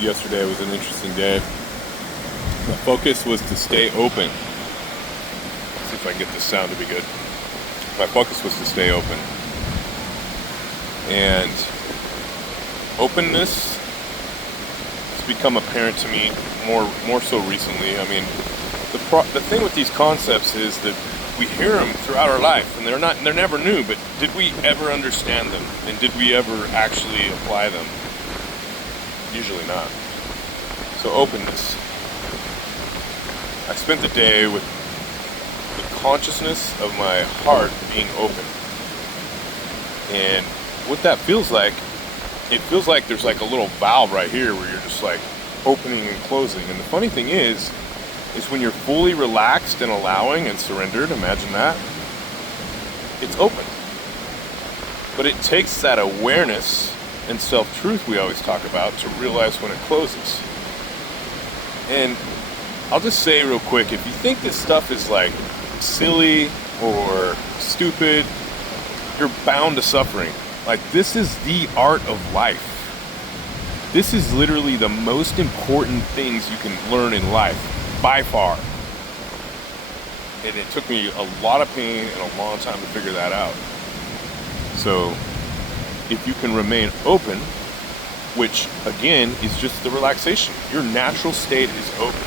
yesterday was an interesting day. My focus was to stay open. Let's see if I can get this sound to be good. My focus was to stay open. And openness has become apparent to me more so recently. I mean, the thing with these concepts is that we hear them throughout our life, and they're never new, but did we ever understand them? And did we ever actually apply them? Usually not. So openness. I spent the day with the consciousness of my heart being open. And what that feels like, it feels like there's like a little valve right here where you're just like opening and closing. And the funny thing is when you're fully relaxed and allowing and surrendered, imagine that, it's open. But it takes that awareness and self-truth we always talk about to realize when it closes. And I'll just say real quick, if you think this stuff is like silly or stupid, you're bound to suffering. Like, this is the art of life. This is literally the most important things you can learn in life, by far. And it took me a lot of pain and a long time to figure that out. So, if you can remain open, which again is just the relaxation, your natural state is open.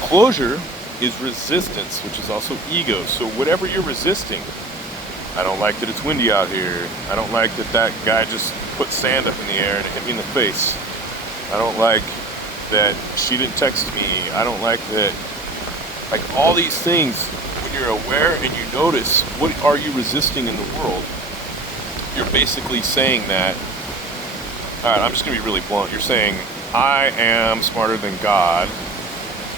Closure is resistance, which is also ego. So whatever you're resisting, I don't like that it's windy out here. I don't like that guy just put sand up in the air and it hit me in the face. I don't like that she didn't text me. I don't like that. Like, all these things, when you're aware and you notice what are you resisting in the world, you're basically saying that, all right, I'm just going to be really blunt. You're saying, I am smarter than God,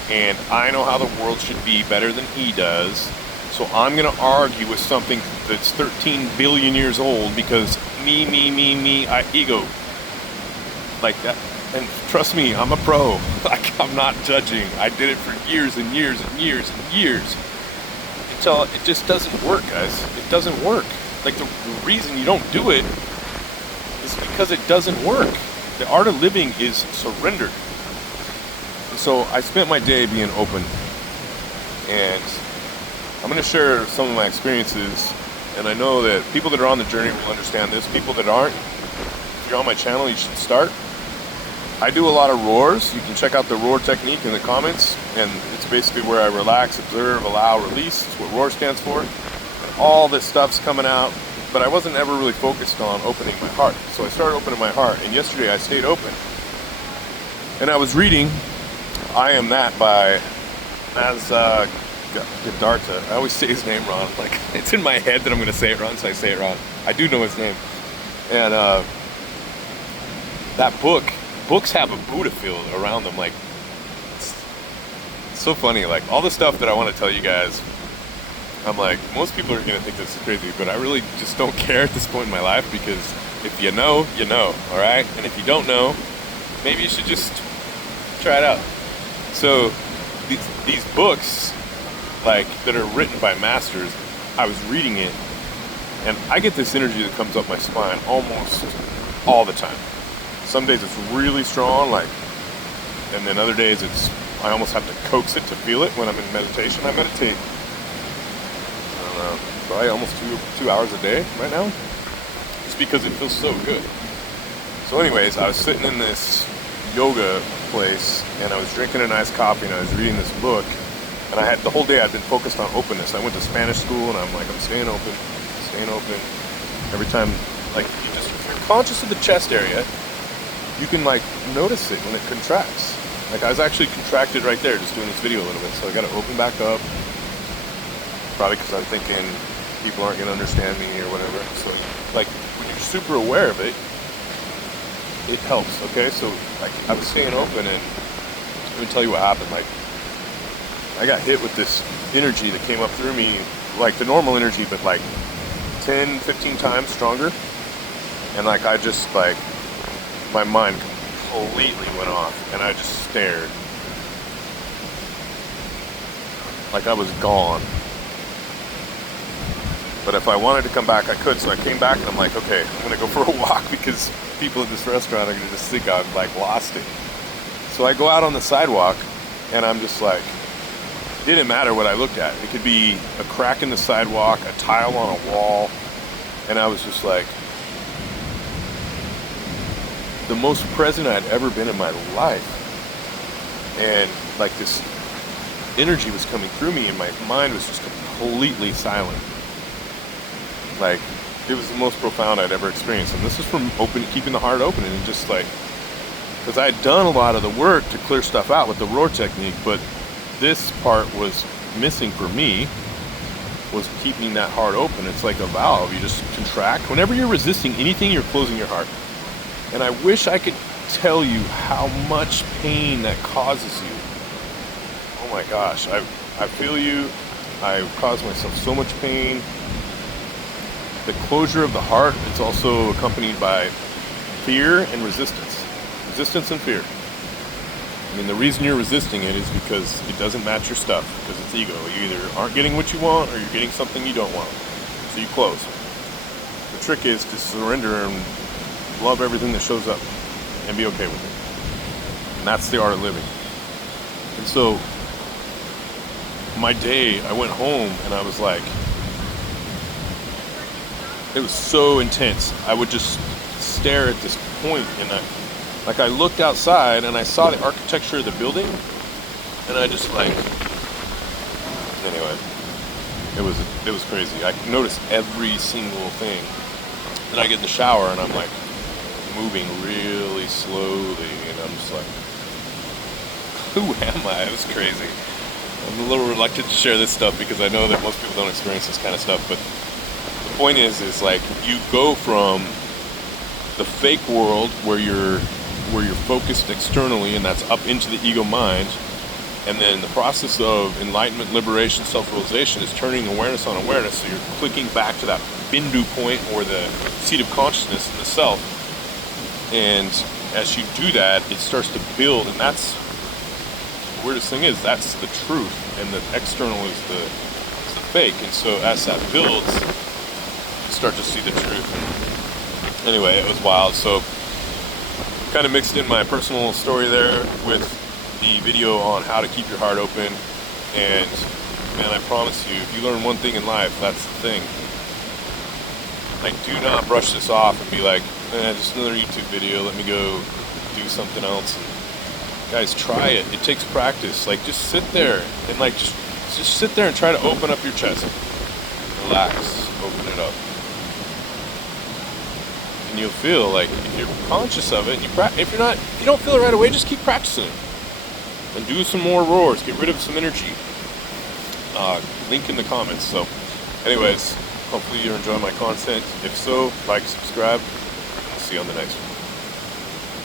and I know how the world should be better than he does, so I'm going to argue with something that's 13 billion years old because me, ego. Like that. And trust me, I'm a pro. Like, I'm not judging. I did it for years and years and years and years. Until it just doesn't work, guys. It doesn't work. Like, the reason you don't do it is because it doesn't work. The art of living is surrendered. And so I spent my day being open. And I'm going to share some of my experiences. And I know that people that are on the journey will understand this. People that aren't, if you're on my channel, you should start. I do a lot of roars. You can check out the roar technique in the comments. And it's basically where I relax, observe, allow, release. It's what roar stands for. All this stuff's coming out, but I wasn't ever really focused on opening my heart. So I started opening my heart, and yesterday I stayed open. And I was reading I Am That by Siddhartha. I always say his name wrong. Like, it's in my head that I'm going to say it wrong, so I say it wrong. I do know his name. And that books have a Buddha feel around them. Like, it's so funny. Like, all the stuff that I want to tell you guys, I'm like, most people are going to think this is crazy, but I really just don't care at this point in my life, because if you know, you know, all right? And if you don't know, maybe you should just try it out. So these books, like, that are written by masters, I was reading it, and I get this energy that comes up my spine almost all the time. Some days it's really strong, like, and then other days I almost have to coax it to feel it when I'm in meditation. I meditate probably almost two hours a day right now, just because it feels so good. So anyways, I was sitting in this yoga place, and I was drinking a nice coffee, and I was reading this book, and I had the whole day I'd been focused on openness. I went to Spanish school, and I'm like, I'm staying open. Every time, like, if you're conscious of the chest area, you can, like, notice it when it contracts. Like, I was actually contracted right there just doing this video a little bit, so I got to open back up. Probably because I'm thinking people aren't going to understand me or whatever. So, like, when you're super aware of it, it helps, okay? So, like, I was staying open, and let me tell you what happened. Like, I got hit with this energy that came up through me, like the normal energy, but like 10, 15 times stronger. And, like, I just, like, my mind completely went off, and I just stared. Like I was gone. But if I wanted to come back, I could. So I came back, and I'm like, okay, I'm going to go for a walk, because people at this restaurant are going to just think I've, like, lost it. So I go out on the sidewalk, and I'm just like, it didn't matter what I looked at. It could be a crack in the sidewalk, a tile on a wall, and I was just like, the most present I'd ever been in my life. And like this energy was coming through me, and my mind was just completely silent. Like, it was the most profound I'd ever experienced. And this is from keeping the heart open, and just like, because I had done a lot of the work to clear stuff out with the roar technique, but this part was missing for me, was keeping that heart open. It's like a valve. You just contract. Whenever you're resisting anything, you're closing your heart. And I wish I could tell you how much pain that causes you. Oh my gosh, I feel you. I cause myself so much pain. The closure of the heart, it's also accompanied by fear and resistance. Resistance and fear. I mean, the reason you're resisting it is because it doesn't match your stuff, because it's ego. You either aren't getting what you want, or you're getting something you don't want. So you close. The trick is to surrender and love everything that shows up and be okay with it. And that's the art of living. And so my day, I went home and I was like, it was so intense. I would just stare at this point, and I looked outside and I saw the architecture of the building, and I just like, anyway, it was crazy. I noticed every single thing. Then I get in the shower and I'm like moving really slowly, and I'm just like, who am I? It was crazy. I'm a little reluctant to share this stuff because I know that most people don't experience this kind of stuff, but the point is like, you go from the fake world where you're focused externally, and that's up into the ego mind, and then the process of enlightenment, liberation, self-realization is turning awareness on awareness, so you're clicking back to that bindu point, or the seat of consciousness in the self. And as you do that, it starts to build, and that's the weirdest thing is, that's the truth, and the external is the fake. And so as that builds, you start to see the truth. Anyway, it was wild. So kind of mixed in my personal story there with the video on how to keep your heart open. And man, I promise you, if you learn one thing in life, that's the thing. Like, do not brush this off and be like, just another YouTube video, let me go do something else. And guys, try it. It takes practice. Like, just sit there and like just sit there and try to open up your chest. Relax, open it up. And you'll feel like, if you're conscious of it, and if you don't feel it right away, just keep practicing. And do some more roars. Get rid of some energy. Link in the comments. So, anyways, hopefully you're enjoying my content. If so, like, subscribe. I'll see you on the next one.